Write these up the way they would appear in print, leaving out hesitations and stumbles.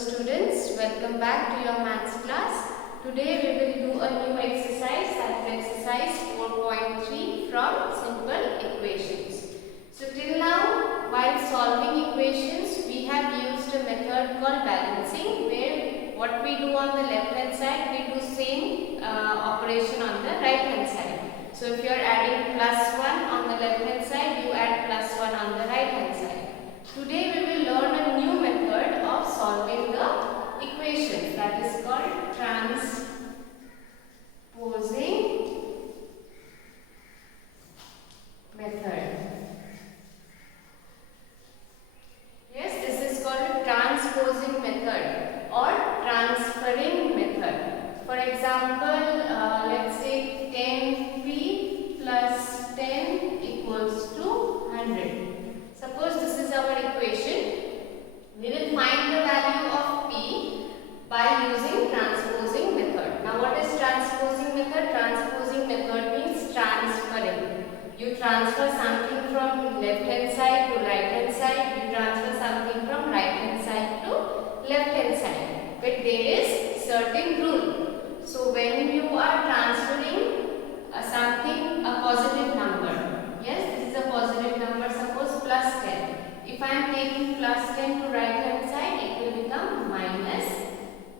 students, welcome back to your maths class. Today we will do a new exercise, that is exercise 4.3 from simple equations. So till now, while solving equations, we have used a method called balancing, where what we do on the left hand side, we do same operation on the right hand side. So if you are adding plus 1 on the left hand side, you add plus 1 on the right hand side. Today we will learn a new method of solving the equations, that is called transposing method. Yes, this is called transposing method or transferring method. For example, let's say 10p plus 10 equals to 100. Suppose this is our equation. We will find the value of p by using transposing method. Now what is transposing method? Transposing method means transferring. You transfer something from left hand side to right hand side. You transfer something from right hand side to left hand side. But there is certain rule. So when you are transferring something, a positive number. Yes, this is a positive number, suppose plus 10. If I am taking plus 10 to right hand side, it will become minus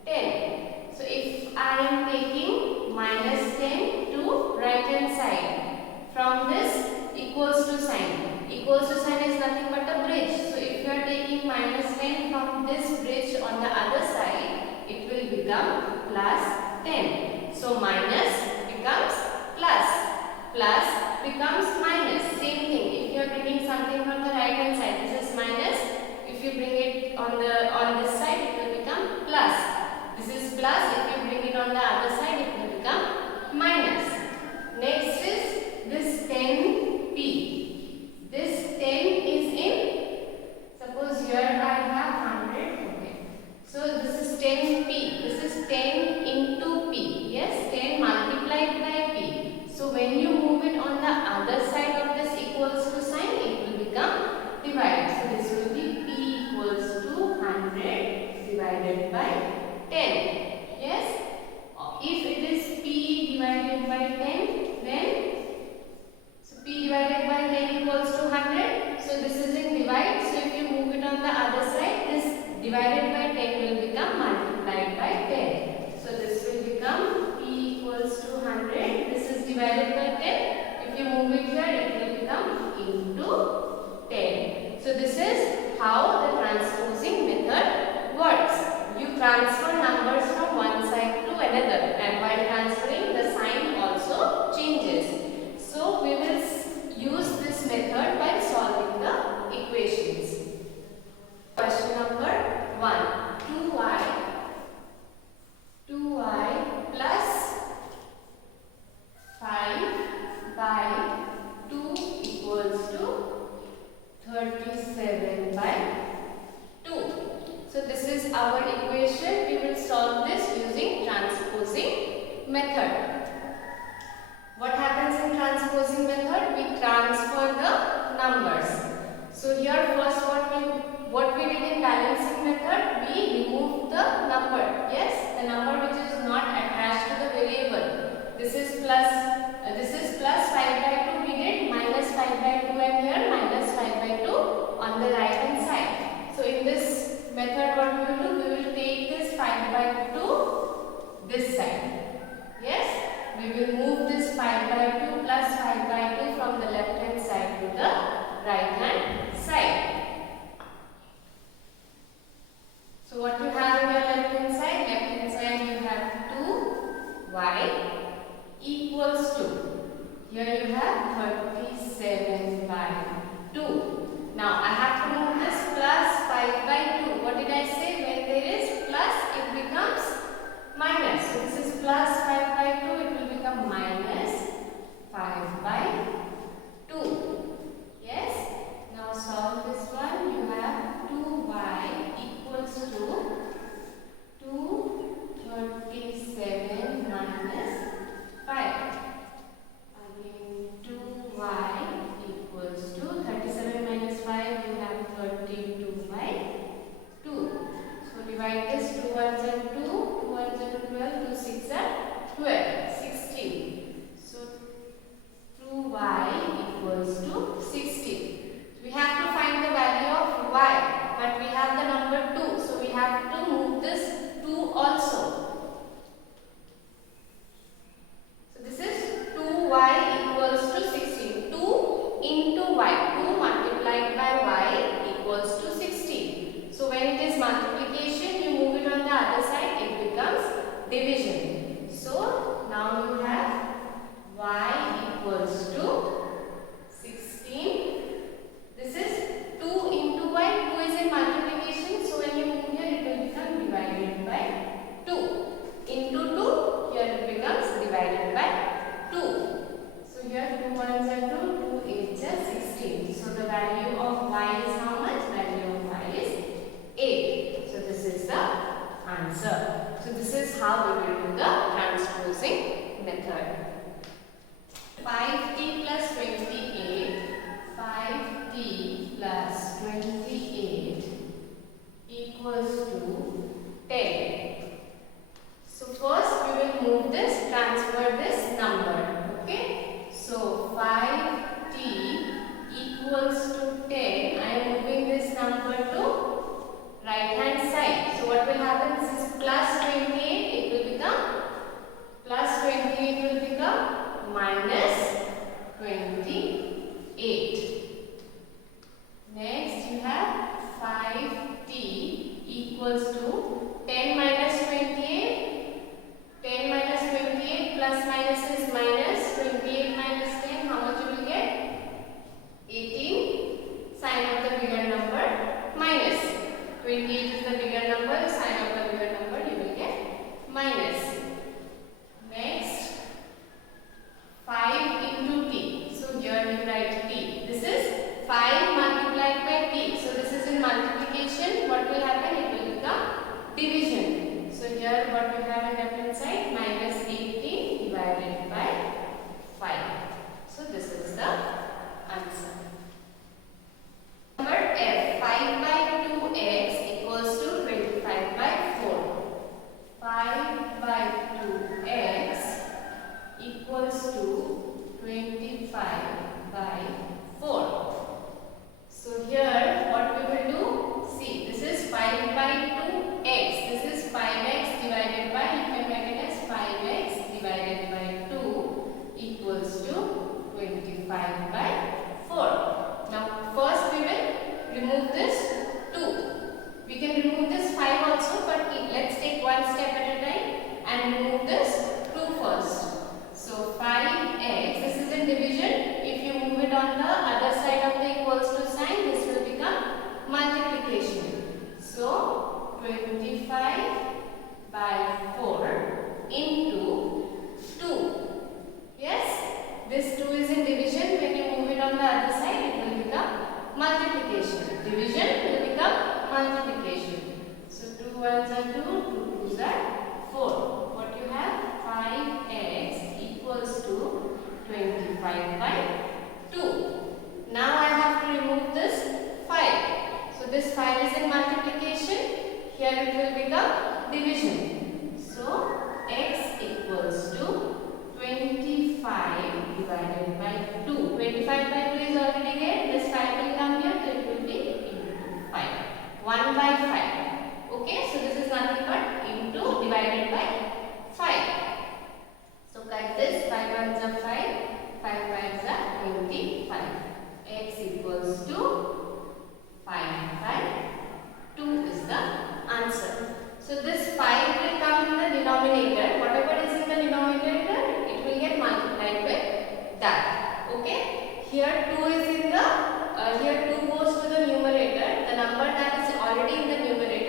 10. So if I am taking minus 10 to right hand side, from this equals to sign. Equals to sign is nothing but a bridge. So if you are taking minus 10 from this bridge on the other side, it will become plus 10. So minus becomes plus. Plus becomes minus. Same thing. If you are bringing something from the right hand side, this is minus. If you bring it on this side, it will become plus. This is plus. If you bring it on the other side, it will become minus. Next is this 10p. This 10 is in, suppose here I have 100. Okay. So this is 10p. This is 10 into p. Yes, 10 multiplied by p. So when you move it on the other side of this equals to sign, it will become divided. So this will be p equals to 100 divided by 10. Yes? If it is p divided by 10, then so p divided by 10 equals to 100. So this is in divide. So if you move it on the other side, this divided by 10 will become multiplied by 10. So this will become p equals to 100. This is divided by 10. If you move it here, it will become into 10. So this is how the transposing method works. You transfer numbers from one side to another, and while transferring, the sign also changes. So we will use this method while solving the equations. Question number 1. 2y plus 5 by 2 equals to 37 by 2. So this is our equation. We will solve this using transposing method. What happens in transposing method? We transfer the numbers. So here first what we did in balancing method, we removed the number. Yes, the number which is not attached to the variable. This is plus 5 by 2. We did minus 5 by 2, and here minus 5 by 2 on the right hand side. So in this method, what we will do? We will take this 5 by 2 this side. Yes, we will move this 5 by 2 plus 5 by 2 from the left hand side to the right hand side. So what you have in your left hand side? Left hand side you have 2y equals to, here you have 37 by 2. Now I have to move this plus 5 by 2. What did I say? When there is plus, it becomes minus. So this is plus 5 by 2. It will become minus 5 by 2. Yes? Now solve this one. You have 2y equals to divide this. 2 ones are 2, 2 ones are 12, 2 6 are 12, 16. So 2y equals to 16. We have to find the value of y, but we have the number 2, so we have to move this 2 also. So this is 2y equals to 16. 2 into y, 2 multiplied by y equals to 16. So when it is multiplication, you move it on the other side, it becomes division. So now you have y equals to 16. This is 2 into y. 2 is in multiplication, so when you move here, it will become divided by 2. Into 2, here it becomes divided by 2. So here 2 ones are 2, 2 8s are 16. So the value of y is how much? Value of y is 8. So this is the answer. So this is how we will do the transposing method. 5t plus 28, 5t plus 28 equals to 10. So first we will move this, transfer this number. Okay. So 5t equals to 10. I am moving this number to right hand side. So what will happen? This is plus 28. It will become plus 28 will become minus 28. Next you have 5t equals to 10 minus 28. 10 minus 28 plus minus is minus. 28 minus 10, how much you will get? 18. Sign of the bigger number minus. 28 is the bigger number, sign of the bigger number, you will get minus. Next 5 into t. So here you write t. This is 5 multiplied by t. So this is in multiplication. What will happen? It will become division. So here what we have in left hand side? Minus 18 divided by 5. So this is the answer. Number F. 5 by 2x equals to 25 by 4. 5 by 2x equals to 25 by 4. So here what we will do? See, this is 5 by 2x. This is 5x divided by, you can write it as 5x divided by 2 equals to 25 by 4. Now first we will remove this 2. We can remove this 5 also, but let's take one step at a time and remove this 2 first. So 5x, this is in division. If you move it on the other side of the equals to sign, this will become multiplication. So 25 by 4 into 2. Yes, this 2 is in division. When you move it on the other side, it will become multiplication. Division will become multiplication. So 2 ones are 2, 2 2s are 4. What you have? 5x equals to 25 by 2. Now I have to remove this 5. So this 5 is in multiplication. Here it will become division. So x equals to 25 divided by 2. 25 by 2 is already there. This 5 will come here, so it will be into 5. 1 by 5. Okay, so this is nothing but into divided by 5. So cut this. 5 ones are 5. 5 5s are 25. X equals to 5 by 2 is the answer. So this 5 will come in the denominator. Whatever is in the denominator, it will get multiplied with that. Okay. Here 2 is in the, here 2 goes to the numerator. The number that is already in the numerator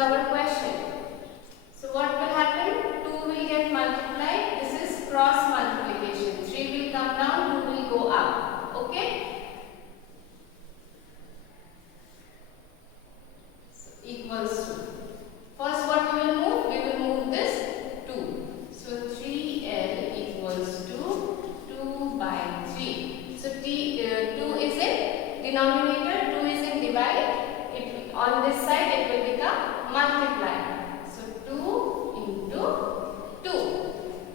our question. So what will happen? 2 will get multiplied. This is cross multiplication. 3 will come down, 2 will go up. Okay? So equals to. First what we will move? We will move this 2. So 3L equals to 2 by 3. So 2 is in denominator, 2 is in divide. On this side it will become multiply. So 2 into 2,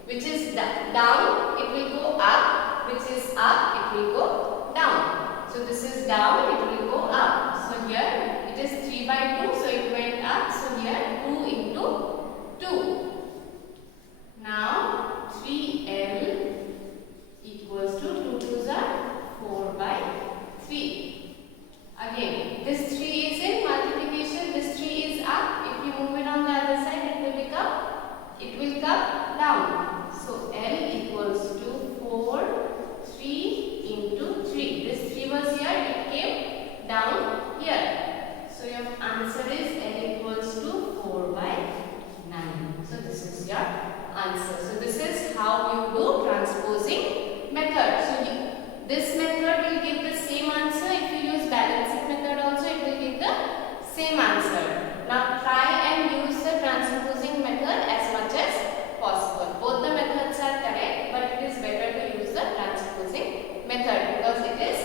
which is down, it will go up, which is up, it will go down. So this is down, it will go up. So here it is 3 by 2, so it went up. So here 2 into 2. Now 3L equals to 2 2s are 4 by 3. Again, this 3 is in multiplication, this 3 is up. If you move it on the other side, it will come down. So L equals to 4, 3 into 3. This 3 was here, it came down here. So your answer is L equals to 4 by 9. So this is your answer. So this is how you do transposing method. So this method will give the same answer. If you use balancing method also, it will give the same answer. Now try and use the transposing method as much as possible. Both the methods are correct, but it is better to use the transposing method because it is